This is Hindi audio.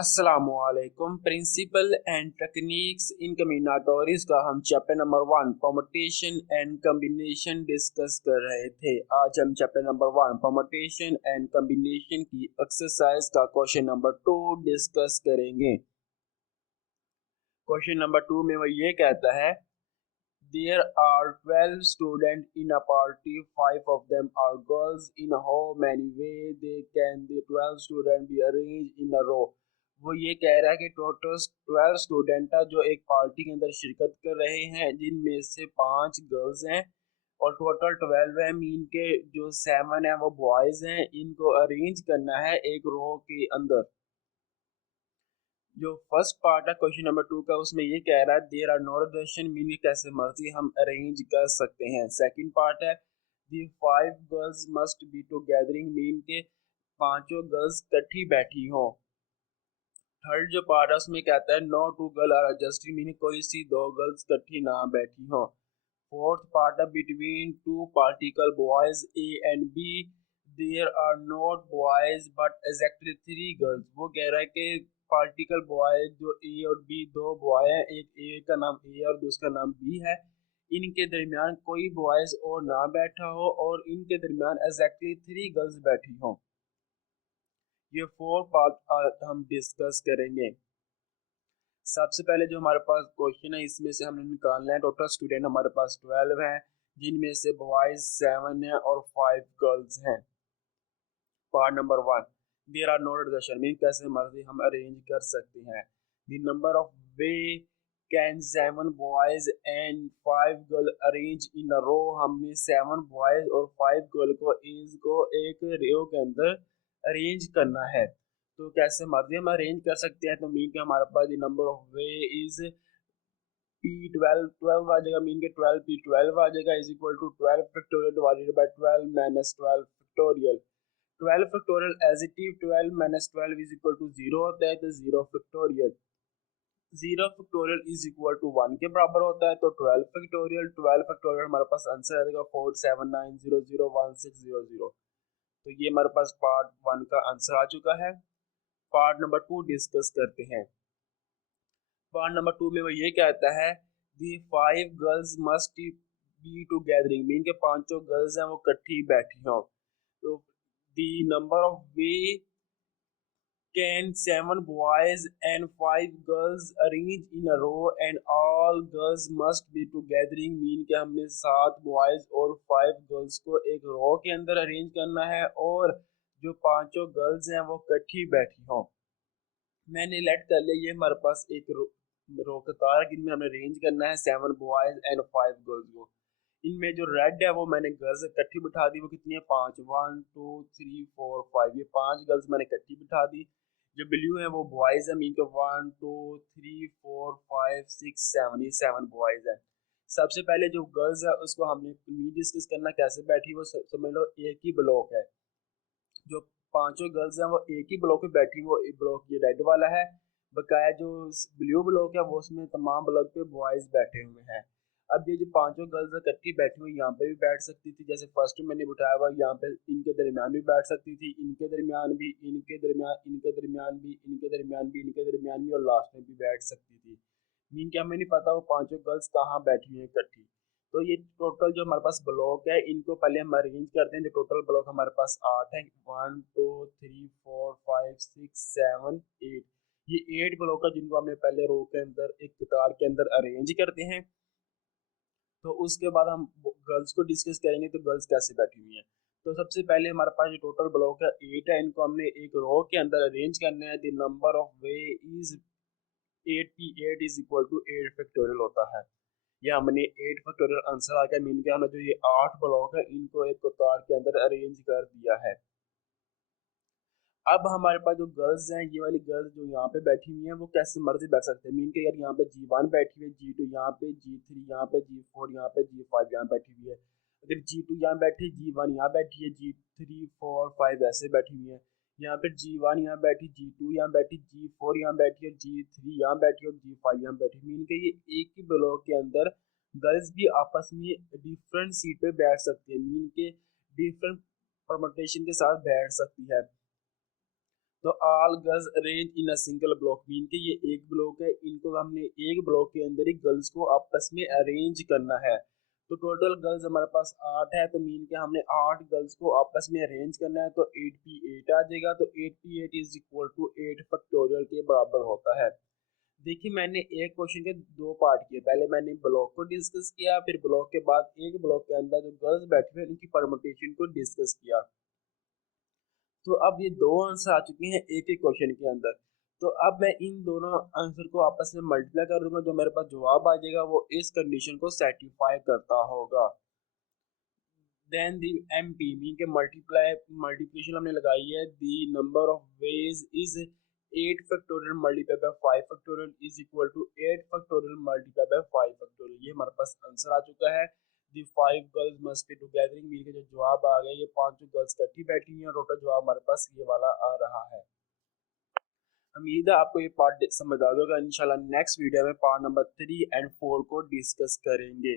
अस्सलामुअलैकुम। प्रिंसिपल एंड टेक्निक्स इन कम्बिनाटोरिक्स का हम chapter number 1 permutation and combination discuss कर रहे थे। आज हम chapter number 1 permutation and combination की एक्सरसाइज का क्वेश्चन नंबर 2 डिस्कस करेंगे। क्वेश्चन नंबर 2 में वो ये कहता है There are 12 students in a party. 5 of them are girls. In how many ways the 12 students be arranged in a row? वो ये कह रहा है कि टोटल 12 स्टूडेंट है जो एक पार्टी के अंदर शिरकत कर रहे हैं, जिनमें से 5 गर्ल्स हैं और टोटल 12 है। मीन के जो 7 है वो बॉयज हैं। इनको अरेंज करना है एक रो के अंदर। जो फर्स्ट पार्ट है क्वेश्चन नंबर 2 का, उसमें ये कह रहा है there are no reservation, mean कैसे मर्जी हम अरेंज कर सकते हैं। सेकंड पार्ट है the 5 girls must be to gathering, mean के पांचों गर्ल्स इकट्ठी बैठी हो। थर्ड जो पार्ट है उसमें कहता है no two girl are adjusting, mean कोई सी 2 गर्ल्स इकट्ठी ना बैठी हो। फोर्थ पार्ट है between 2 particle boys A and B there are not boys but exactly 3 girls. वो कह रहा है कि पार्टिकल बॉय जो ए और बी 2 बॉय हैं, एक ए का नाम ए और दूसरा नाम बी है, इनके दरमियान कोई बॉयज और ना बैठा हो और इनके दरमियान एग्जैक्टली 3 गर्ल्स बैठी हो। ये 4 पार्ट हम डिस्कस करेंगे। सबसे पहले जो हमारे पास क्वेश्चन है इसमें से हमने निकालना है टोटल स्टूडेंट हमारे पास 12 हैं, जिनमें से बॉयज 7 हैं और 5 गर्ल्स हैं। Part number 1 there are no reservation, mean कैसे मर्जी हम अरेंज कर सकते हैं। The number of way can 7 boys and 5 girl arrange in a row. हमने 7 बॉयज और 5 गर्ल को एक रो के अंदर अरेंज करना है। तो कैसे मर्जी हम अरेंज कर सकते हैं। तो मीन के हमारे पास the number of way is P12 12 आ जाएगा, मीन के 12 P12 आ जाएगा is equal to 12 factorial divided by 12 minus 12 factorial. 12 factorial as it is 12 minus 12 is equal to 0 होता है, तो 0 factorial 0 factorial is equal to 1 के बराबर होता है। तो 12 फैक्टोरियल हमारे पास आंसर आ जाएगा 479001600। तो ये हमारे पास पार्ट 1 का आंसर आ चुका है। पार्ट नंबर 2 डिस्कस करते हैं। पार्ट नंबर 2 में वो ये कहता है the 5 girls must be to gathering, mean के पांचों गर्ल्स हैं वो इकट्ठी बैठी हों। तो the number of way can 7 boys and 5 girls arrange in a row and all girls must be to gathering, mean के हमने 7 बॉयज और 5 गर्ल्स को एक रो के अंदर अरेंज करना है और जो पांचों गर्ल्स हैं वो इकट्ठी बैठी हों। मैंने लेट कर लिया ये हमारे पास एक रो कतार जिनमें हमें अरेंज करना है 7 बॉयज एंड 5 गर्ल्स को। इनमें जो रेड है वो मैंने गर्ल्स इकट्ठी बिठा दी, वो कितनी है 5, 1 2 3 4 5, ये 5 गर्ल्स मैंने इकट्ठी बिठा दी। जो ब्लू है वो बॉयज है, मीन के 1 2 3 4 5 6 7, ये 7 बॉयज है। सबसे पहले जो गर्ल्स है उसको हमने नहीं डिस्कस करना कैसे बैठी, वो समझ लो एक ही ब्लॉक है। जो पांचों गर्ल्स हैं वो एक ही ब्लॉक पे बैठी, वो एक ब्लॉक ये रेड वाला है। बकाया जो ब्लू ब्लॉक है वो उसमें तमाम ब्लॉक पे बॉयज बैठे हुए हैं। अब ये जो पांचों गर्ल्स इकट्ठी बैठी हुई यहाँ पे भी बैठ सकती थी, जैसे फर्स्ट मैंने बिठाया हुआ यहाँ पे इनके दरमियान भी बैठ सकती थी, इनके दरमियान भी, इनके दरमियान, इनके दरमियान भी, इनके दरमियान भी, इनके दरमियान भी और लास्ट में भी बैठ सकती थी। मीन क्या हमें नहीं पता वो पांचों गर्ल्स कहाँ बैठी हुई है इकट्ठी। तो ये टोटल जो हमारे पास ब्लॉक है इनको पहले हम अरेंज करते हैं। जो टोटल ब्लॉक हमारे पास 8 है, 1 2 3 4 5 6 7 8, ये 8 ब्लॉक है जिनको हमने पहले रो के अंदर एक कतार के अंदर अरेंज करते हैं। तो उसके बाद हम गर्ल्स को डिस्कस करेंगे तो गर्ल्स कैसे बैठी हुई हैं। तो सबसे पहले हमारे पास जो टोटल ब्लॉक है 8 है, इनको हमने एक रो के अंदर अरेंज करना है। The number of way is 8 is equal to 8 factorial होता है। ये हमने 8 फैक्टोरियल आंसर आ गया, मीन के हमने जो ये 8 ब्लॉक है इनको एक कतार के अंदर अरेंज कर दिया है। अब हमारे पास जो गर्ल्स हैं, ये वाली गर्ल्स जो यहाँ पे बैठी हुई हैं वो कैसे मर्जी बैठ सकते हैं। मीन के यार यहाँ पे G1 बैठी हुई है, G2 यहाँ पे, G3 यहाँ पे, G4 यहाँ पे, G5 यहाँ बैठी हुई है। अगर G2 यहाँ बैठी, G1 यहाँ बैठी है, G3 4 5 ऐसे बैठी हुई है। यहाँ पे G1 यहाँ बैठी, G2 यहाँ बैठी, G4 यहाँ बैठी है, G3 यहाँ बैठी और G5 यहाँ बैठी। मीन के ये एक ही ब्लॉक के अंदर गर्ल्स भी आपस में डिफरेंट सीट पे बैठ सकती है, मीन के डिफरेंट परमुटेशन के साथ बैठ सकती है। तो all girls arrange in a single block, mean के ये एक ब्लॉक है, इनको हमने एक ब्लॉक के अंदर ही गर्ल्स को आपस में अरेंज करना है। तो टोटल गर्ल्स हमारे पास 8 है, तो मीन के हमने 8 गर्ल्स को आपस में अरेंज करना है। तो 8p8 आ जाएगा, तो 8p8 is equal to 8 factorial के बराबर होता है। देखिए मैंने एक क्वेश्चन के दो पार्ट किए, पहले मैंने ब्लॉक को डिस्कस किया, फिर ब्लॉक के बाद एक ब्लॉक के अंदर जो गर्ल्स बैठे हुए उनकी परमुटेशन को डिस्कस किया। तो अब ये दो आंसर आ चुके हैं एक एक क्वेश्चन के अंदर। तो अब मैं इन दोनों आंसर को आपस में मल्टीप्लाई कर दूंगा, जो मेरे पास जवाब आ जाएगा वो इस कंडीशन को सेटिस्फाई करता होगा। देन दी एमपी मीन के मल्टीप्लिकेशन हमने लगाई है, the number of ways is 8 factorial multiply by 5 factorial is equal to 8 factorial multiply by 5 factorial. ये हमारे पास आंसर आ चुका है। The 5 girls must be together, mean के जो जवाब आ गया, ये पांचों गर्ल्स इकट्ठी बैठी हुई हैं, टोटल जवाब हमारे पास ये वाला आ रहा है। उम्मीद है आपको ये पार्ट समझ आ गया होगा। इंशाल्लाह नेक्स्ट वीडियो में पार्ट नंबर 3 एंड 4 को डिस्कस करेंगे।